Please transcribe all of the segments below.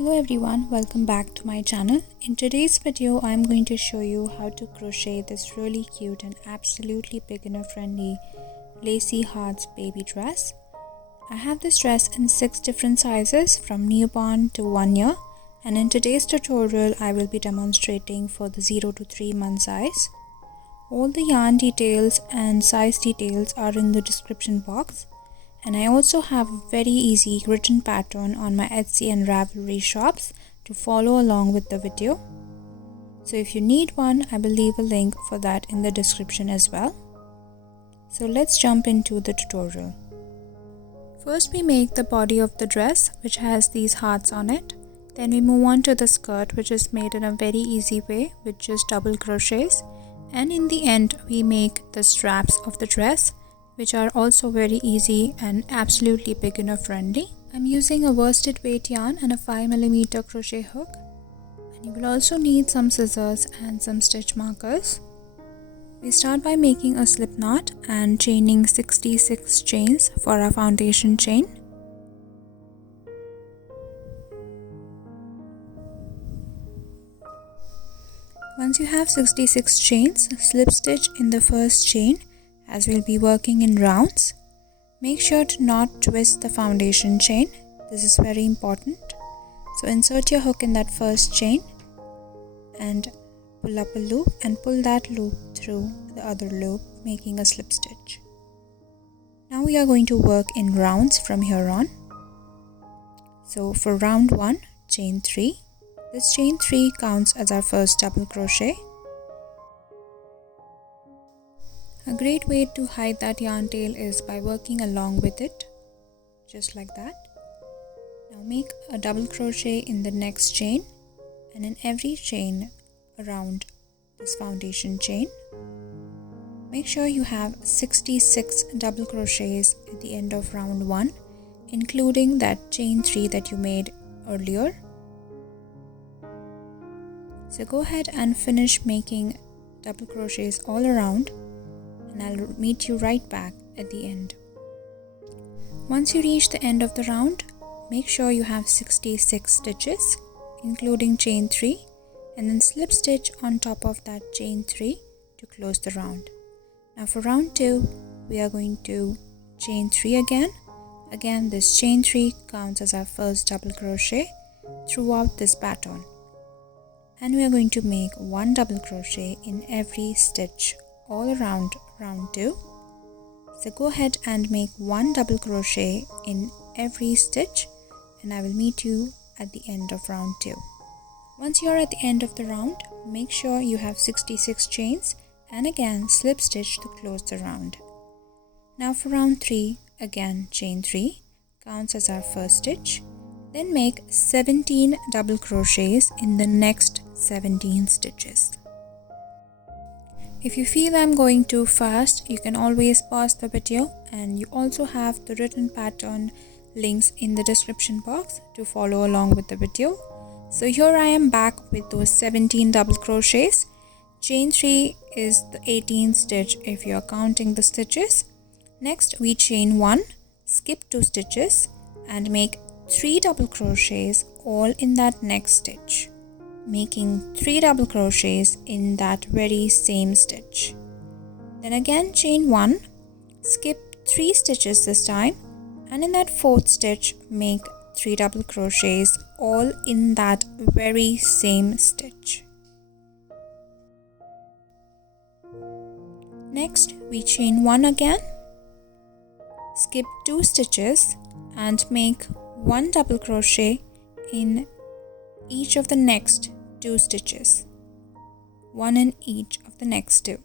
Hello everyone, welcome back to my channel. In today's video, I'm going to show you how to crochet this really cute and absolutely beginner friendly Lacy Hearts baby dress. I have this dress in 6 different sizes from newborn to 1 year, and in today's tutorial I will be demonstrating for the 0 to 3 month size. All the yarn details and size details are in the description box. And I also have a very easy written pattern on my Etsy and Ravelry shops to follow along with the video. So if you need one, I will leave a link for that in the description as well. So let's jump into the tutorial. First we make the body of the dress, which has these hearts on it. Then we move on to the skirt, which is made in a very easy way with just double crochets. And in the end we make the straps of the dress, which are also very easy and absolutely beginner friendly. I'm using a worsted weight yarn and a 5mm crochet hook, and you will also need some scissors and some stitch markers. We start by making a slip knot and chaining 66 chains for our foundation chain. Once you have 66 chains, slip stitch in the first chain, as we'll be working in rounds. Make sure to not twist the foundation chain. This is very important. So insert your hook in that first chain and pull up a loop and pull that loop through the other loop, making a slip stitch. Now we are going to work in rounds from here on. So for round 1, chain 3. This chain 3 counts as our first double crochet. A great way to hide that yarn tail is by working along with it, just like that. Now make a double crochet in the next chain and in every chain around this foundation chain. Make sure you have 66 double crochets at the end of round 1, including that chain 3 that you made earlier. So go ahead and finish making double crochets all around, and I'll meet you right back at the end. Once you reach the end of the round, make sure you have 66 stitches, including chain 3, and then slip stitch on top of that chain 3 to close the round. Now for round 2, we are going to chain 3 again. Again, this chain 3 counts as our first double crochet throughout this pattern. And we are going to make 1 double crochet in every stitch all around round 2. So go ahead and make 1 double crochet in every stitch, and I will meet you at the end of round 2. Once you are at the end of the round, make sure you have 66 chains and again slip stitch to close the round. Now for round 3, again chain 3 counts as our first stitch. Then make 17 double crochets in the next 17 stitches. If you feel I'm going too fast, you can always pause the video, and you also have the written pattern links in the description box to follow along with the video. So here I am back with those 17 double crochets. Chain 3 is the 18th stitch if you are counting the stitches. Next we chain 1, skip 2 stitches and make 3 double crochets all in that next stitch, making 3 double crochets in that very same stitch. Then again chain 1, skip 3 stitches this time, and in that 4th stitch make 3 double crochets all in that very same stitch. Next we chain 1 again, skip 2 stitches and make 1 double crochet in each of the next 2 stitches, 1 in each of the next 2.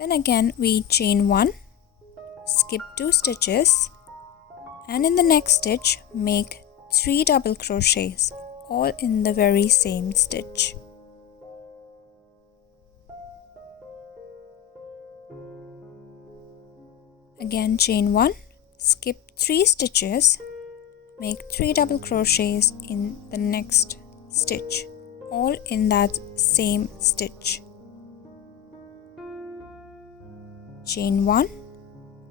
Then again we chain 1, skip 2 stitches, and in the next stitch make 3 double crochets all in the very same stitch. Again chain 1, skip 3 stitches, make 3 double crochets in the next stitch, all in that same stitch. Chain 1,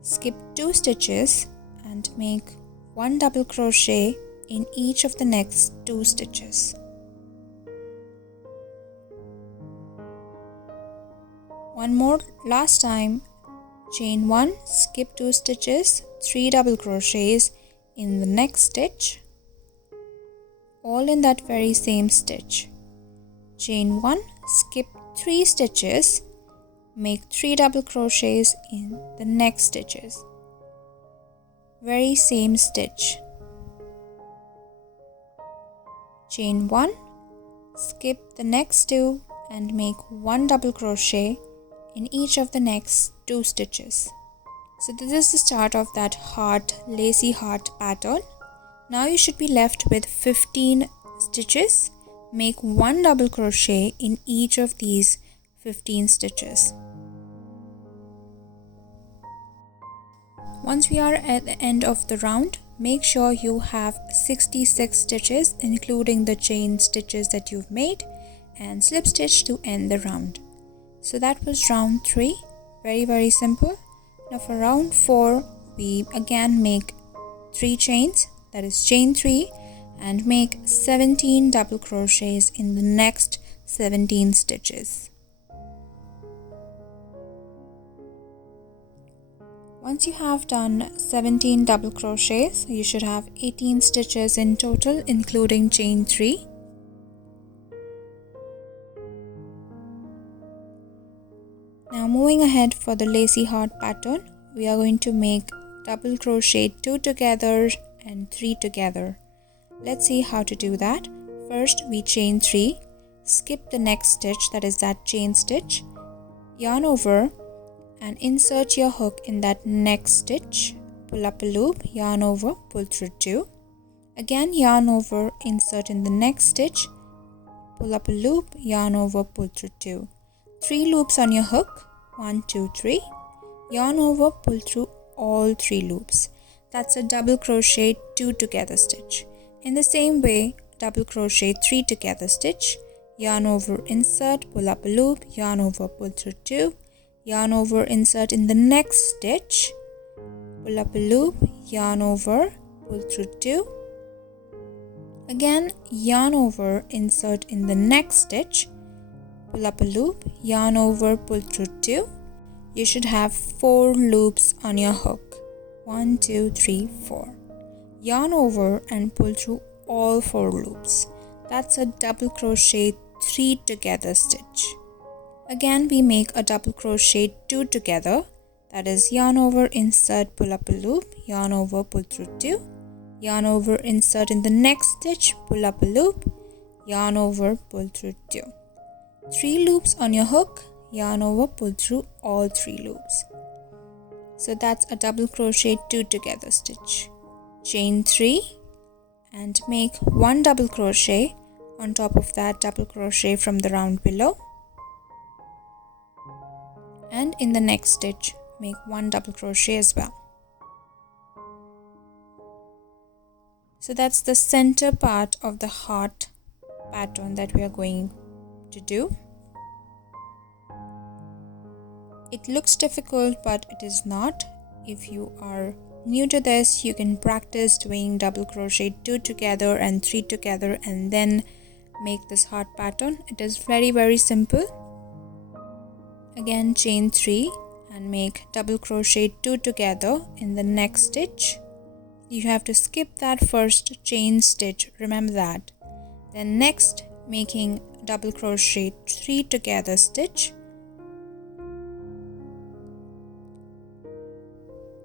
skip 2 stitches and make 1 double crochet in each of the next 2 stitches. One more last time, chain 1, skip 2 stitches, 3 double crochets in the next stitch, all in that very same stitch. Chain 1, skip 3 stitches, make 3 double crochets in the next stitches. Very same stitch. Chain 1, skip the next 2 and make 1 double crochet in each of the next 2 stitches. So this is the start of that heart, lacy heart pattern. Now you should be left with 15 stitches. Make 1 double crochet in each of these 15 stitches. Once we are at the end of the round, make sure you have 66 stitches, including the chain stitches that you've made, and slip stitch to end the round. So that was round 3. Very simple. Now for round 4, we again make 3 chains, that is chain 3, and make 17 double crochets in the next 17 stitches. Once you have done 17 double crochets, you should have 18 stitches in total, including chain 3. Now moving ahead for the lacy heart pattern, we are going to make double crochet 2 together and 3 together. Let's see how to do that. First we chain 3, skip the next stitch, that is that chain stitch, yarn over and insert your hook in that next stitch, pull up a loop, yarn over, pull through 2. Again yarn over, insert in the next stitch, pull up a loop, yarn over, pull through 2. 3 loops on your hook, 1, 2, 3. Yarn over, pull through all 3 loops. That's a double crochet 2 together stitch. In the same way, double crochet 3 together stitch, yarn over, insert, pull up a loop, yarn over, pull through 2. Yarn over, insert in the next stitch, pull up a loop, yarn over, pull through 2. Again yarn over, insert in the next stitch, pull up a loop, yarn over, pull through 2. You should have 4 loops on your hook, 1, 2, 3, 4. Yarn over and pull through all 4 loops. That's a double crochet 3 together stitch. Again we make a double crochet 2 together, that is yarn over, insert, pull up a loop, yarn over, pull through 2. Yarn over, insert in the next stitch, pull up a loop, yarn over, pull through 2. 3 loops on your hook, yarn over, pull through all 3 loops. So that's a double crochet 2 together stitch. Chain 3 and make 1 double crochet on top of that double crochet from the round below. And in the next stitch, make 1 double crochet as well. So that's the center part of the heart pattern that we are going to do. It looks difficult, but it is not. If you are new to this, you can practice doing double crochet 2 together and 3 together and then make this heart pattern. It is very simple. Again chain 3 and make double crochet 2 together in the next stitch. You have to skip that first chain stitch, remember that. Then next making double crochet 3 together stitch.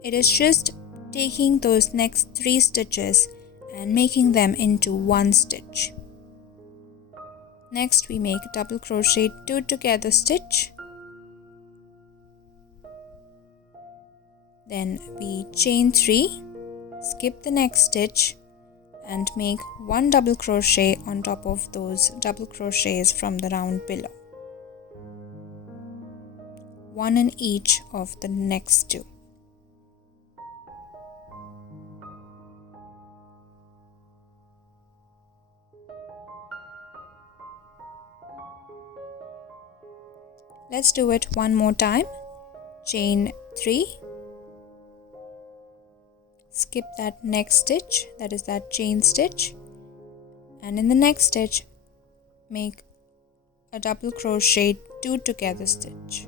It is just taking those next 3 stitches and making them into 1 stitch. Next we make double crochet 2 together stitch. Then we chain 3, skip the next stitch and make 1 double crochet on top of those double crochets from the round below. 1 in each of the next 2. Let's do it one more time. Chain 3, skip that next stitch, that is that chain stitch, and in the next stitch make a double crochet 2 together stitch.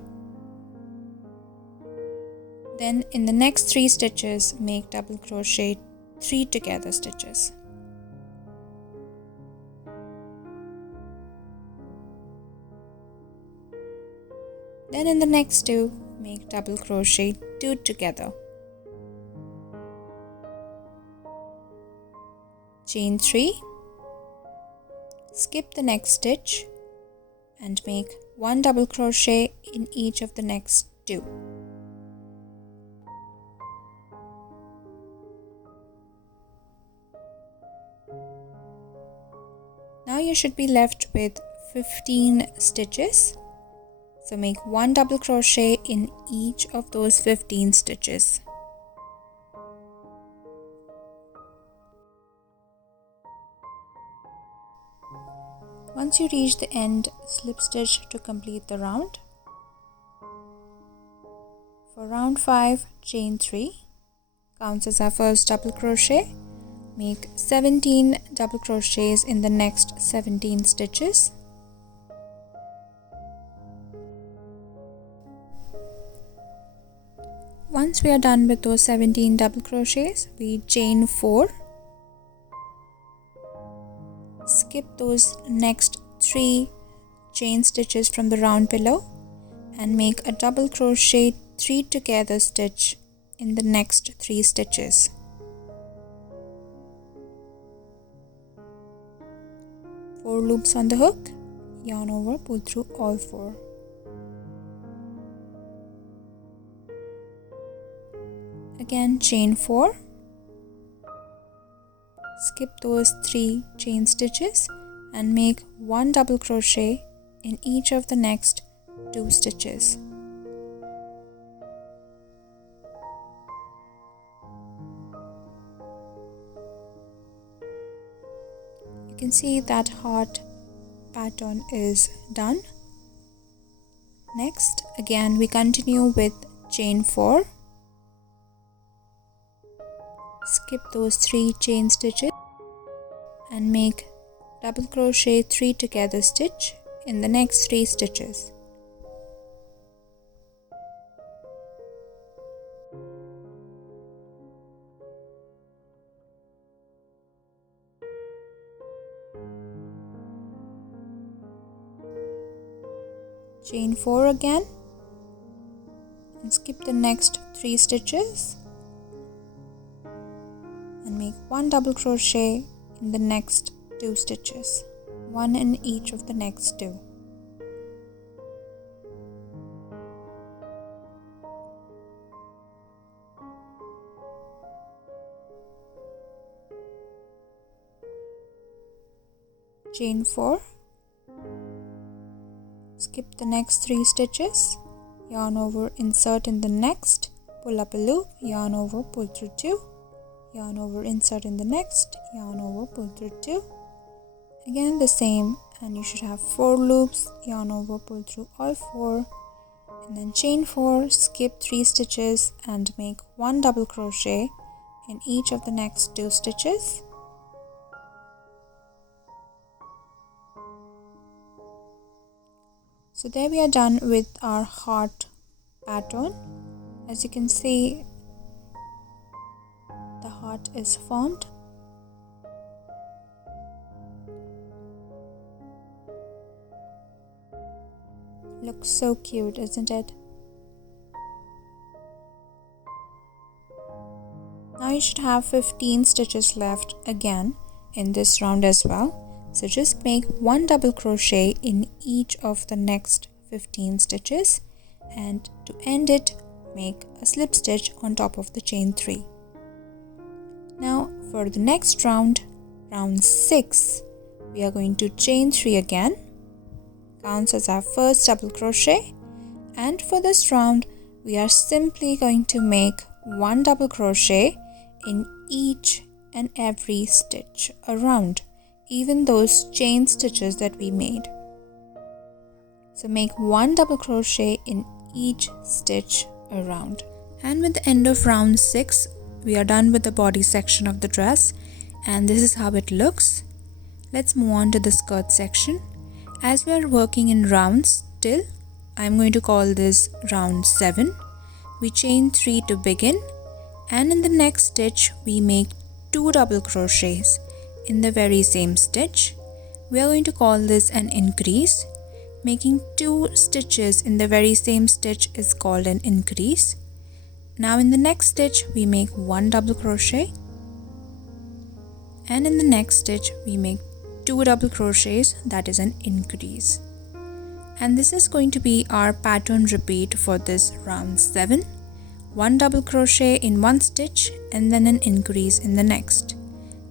Then in the next 3 stitches make double crochet 3 together stitches. Then in the next 2 make double crochet 2 together. Chain 3, skip the next stitch and make 1 double crochet in each of the next 2. Now you should be left with 15 stitches. So make 1 double crochet in each of those 15 stitches. Once you reach the end, slip stitch to complete the round. For round 5, chain 3 counts as our first double crochet. Make 17 double crochets in the next 17 stitches. Once we are done with those 17 double crochets, we chain 4. Skip those next 3 chain stitches from the round below and make a double crochet 3 together stitch in the next 3 stitches. Four loops on the hook, yarn over, pull through all 4. Again chain 4. Skip those 3 chain stitches and make 1 double crochet in each of the next 2 stitches. You can see that heart pattern is done. Next, again we continue with chain 4. Skip those 3 chain stitches and make double crochet 3 together stitch in the next 3 stitches. Chain 4 again and skip the next 3 stitches and make 1 double crochet in the next 2 stitches, 1 in each of the next 2. Chain 4, skip the next 3 stitches, yarn over, insert in the next, pull up a loop, yarn over, pull through 2, yarn over, insert in the next, yarn over, pull through 2. Again the same, and you should have 4 loops, yarn over, pull through all 4, and then chain 4, skip 3 stitches and make 1 double crochet in each of the next 2 stitches. So there we are done with our heart pattern. As you can see, the heart is formed. Looks so cute, isn't it? Now you should have 15 stitches left again in this round as well. So just make 1 double crochet in each of the next 15 stitches, and to end it, make a slip stitch on top of the chain 3. Now for the next round, round 6, we are going to chain 3 again, counts as our first double crochet, and for this round we are simply going to make 1 double crochet in each and every stitch around, even those chain stitches that we made. So make 1 double crochet in each stitch around. And with the end of round 6, we are done with the body section of the dress, and this is how it looks. Let's move on to the skirt section. As we are working in rounds still, I'm going to call this round 7. We chain 3 to begin, and in the next stitch we make 2 double crochets in the very same stitch. We are going to call this an increase. Making 2 stitches in the very same stitch is called an increase. Now in the next stitch we make 1 double crochet, and in the next stitch we make 2 double crochets, that is an increase. And this is going to be our pattern repeat for this round 7. 1 double crochet in one stitch and then an increase in the next.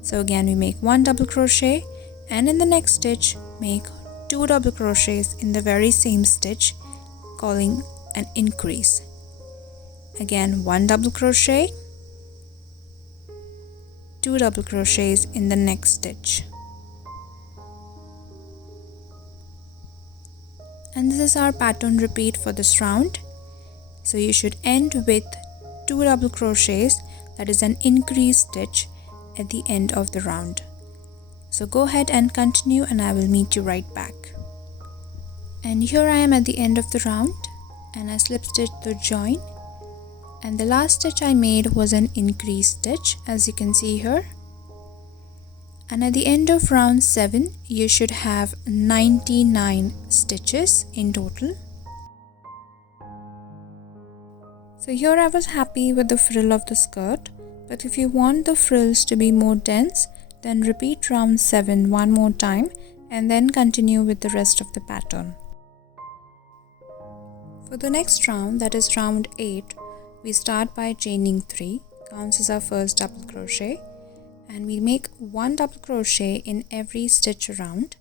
So again we make 1 double crochet, and in the next stitch make 2 double crochets in the very same stitch, calling an increase. Again 1 double crochet, 2 double crochets in the next stitch. And this is our pattern repeat for this round. So you should end with 2 double crochets, that is an increase stitch at the end of the round. So go ahead and continue, and I will meet you right back. And here I am at the end of the round, and I slip stitched the join, and the last stitch I made was an increase stitch, as you can see here. And at the end of round 7 you should have 99 stitches in total. So here I was happy with the frill of the skirt, but if you want the frills to be more dense, then repeat round 7 one more time and then continue with the rest of the pattern. For the next round, that is round 8, we start by chaining 3, counts as our first double crochet, and we make 1 double crochet in every stitch around.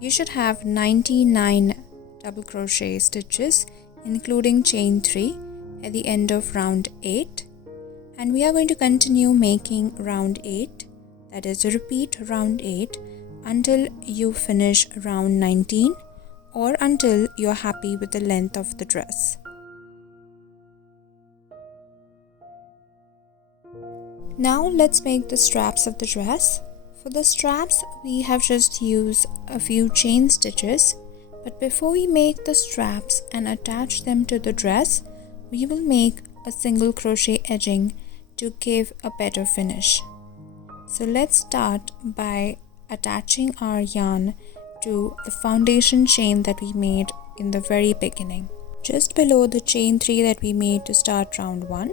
You should have 99 double crochet stitches including chain 3 at the end of round 8, and we are going to continue making round 8, that is repeat round 8 until you finish round 19 or until you are happy with the length of the dress. Now let's make the straps of the dress. For the straps we have just used a few chain stitches, but before we make the straps and attach them to the dress, we will make a single crochet edging to give a better finish. So let's start by attaching our yarn to the foundation chain that we made in the very beginning, just below the chain 3 that we made to start round 1.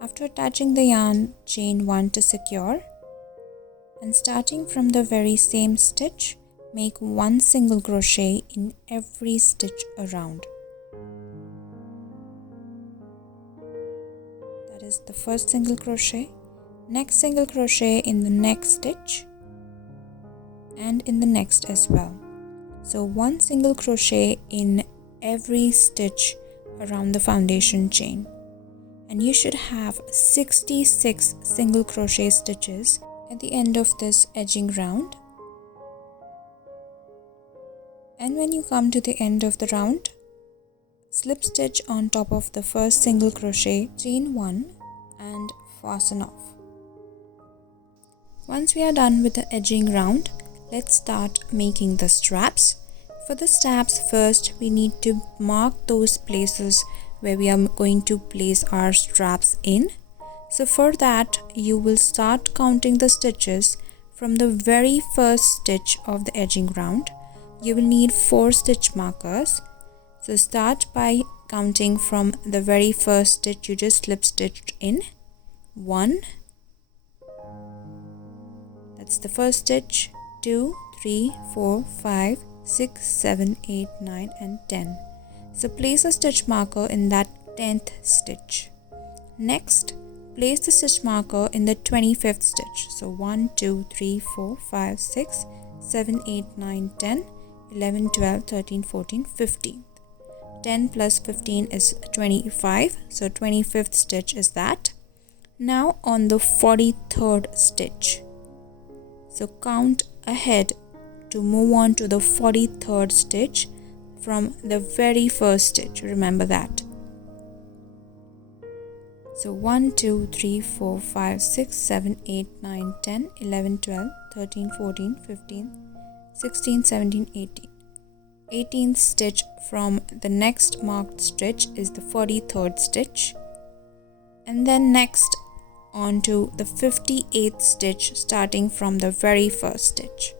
After attaching the yarn, chain 1 to secure, and starting from the very same stitch, make 1 single crochet in every stitch around. That is the first single crochet, next single crochet in the next stitch, and in the next as well. So 1 single crochet in every stitch around the foundation chain, and you should have 66 single crochet stitches at the end of this edging round. And when you come to the end of the round, slip stitch on top of the first single crochet, chain 1 and fasten off. Once we are done with the edging round, let's start making the straps. For the straps, first we need to mark those places where we are going to place our straps in. So for that, you will start counting the stitches from the very first stitch of the edging round. You will need 4 stitch markers. So start by counting from the very first stitch you just slip stitched in. 1, that's the first stitch, 2, 3, 4, 5, 6, 7, 8, 9 and 10. So place a stitch marker in that 10th stitch. Next, place the stitch marker in the 25th stitch. So 1, 2, 3, 4, 5, 6, 7, 8, 9, 10, 11, 12, 13, 14, 15. 10 plus 15 is 25. So 25th stitch is that. Now on the 43rd stitch. So count ahead to move on to the 43rd stitch from the very first stitch. Remember that. So 1, 2, 3, 4, 5, 6, 7, 8, 9, 10, 11, 12, 13, 14, 15, 16, 17, 18. 18th stitch from the next marked stitch is the 43rd stitch, and then next on to the 58th stitch starting from the very first stitch.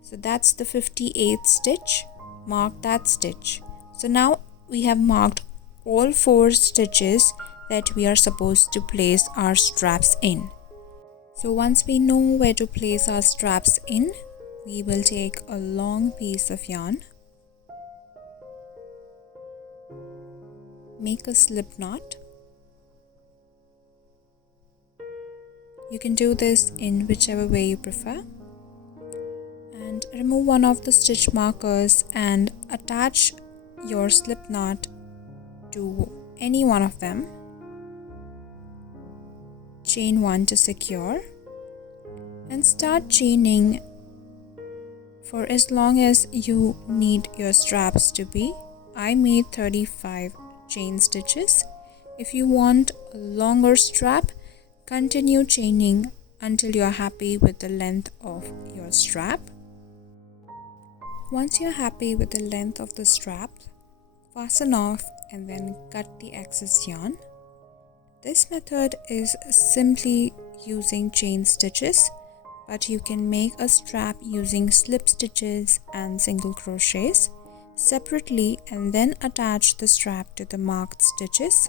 So that's the 58th stitch. Mark that stitch. So now we have marked all 4 stitches that we are supposed to place our straps in. So once we know where to place our straps in, we will take a long piece of yarn, make a slip knot. You can do this in whichever way you prefer, and remove one of the stitch markers and attach your slip knot to any one of them. Chain 1 to secure and start chaining for as long as you need your straps to be. I made 35 chain stitches. If you want a longer strap, continue chaining until you are happy with the length of your strap. Once you're happy with the length of the strap, fasten off and then cut the excess yarn. This method is simply using chain stitches, but you can make a strap using slip stitches and single crochets separately and then attach the strap to the marked stitches.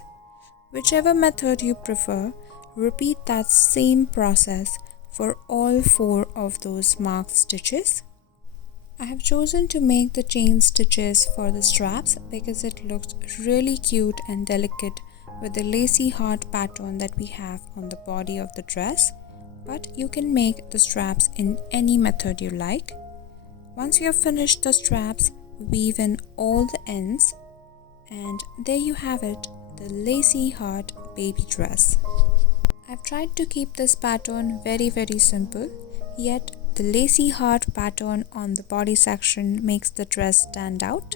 Whichever method you prefer, repeat that same process for all 4 of those marked stitches. I have chosen to make the chain stitches for the straps because it looks really cute and delicate with the lacy heart pattern that we have on the body of the dress, but you can make the straps in any method you like. Once you have finished the straps, weave in all the ends, and there you have it, the lacy heart baby dress. I've tried to keep this pattern very simple, yet the lacy heart pattern on the body section makes the dress stand out.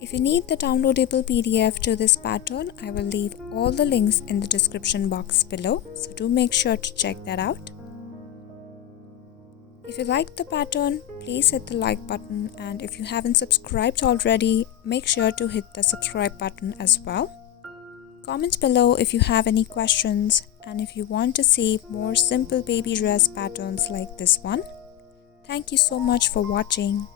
If you need the downloadable PDF to this pattern, I will leave all the links in the description box below, so do make sure to check that out. If you like the pattern, please hit the like button, and if you haven't subscribed already, make sure to hit the subscribe button as well. Comment below if you have any questions and if you want to see more simple baby dress patterns like this one. Thank you so much for watching.